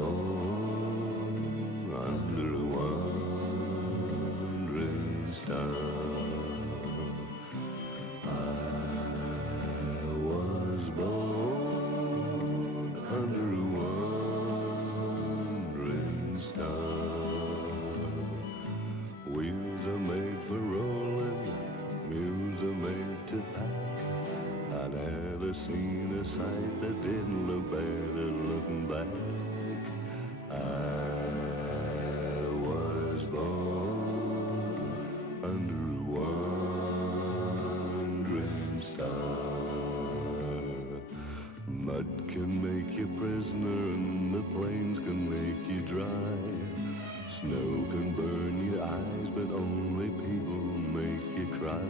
born under a wandering star. I was born under a wandering star. Wheels are made for rolling, mules are made to pack. I never seen a sight that didn't look better looking back. I was born under a wandering star. Mud can make you prisoner and the plains can make you dry. Snow can burn your eyes but only people make you cry.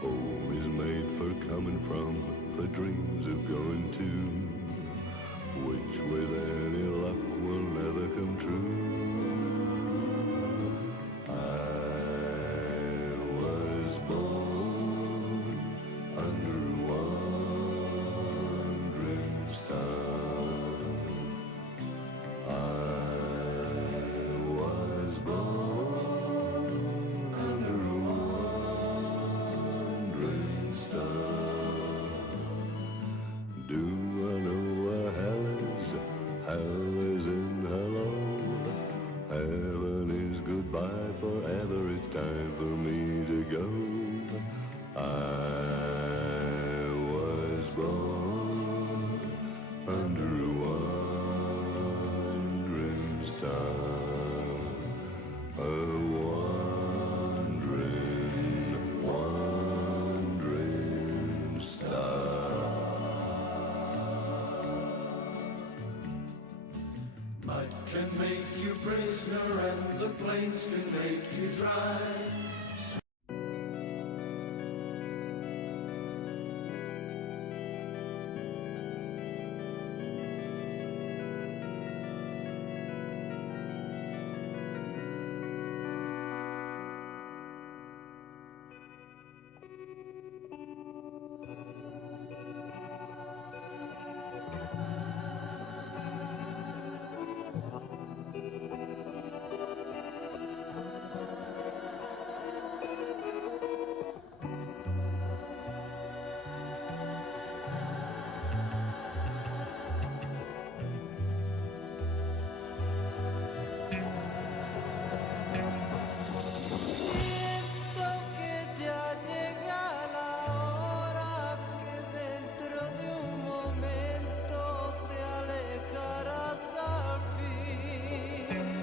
Home is made for coming from, for dreams of going to, which with any luck will never come true. I was born under a wandering star. I was born under a wandering star. Do I know where hell is? Hell is in hello. Heaven is goodbye forever. It's time for me to go. I was born under a wandering star. A wandering star. Mud can make you prisoner and the plains can make you dry.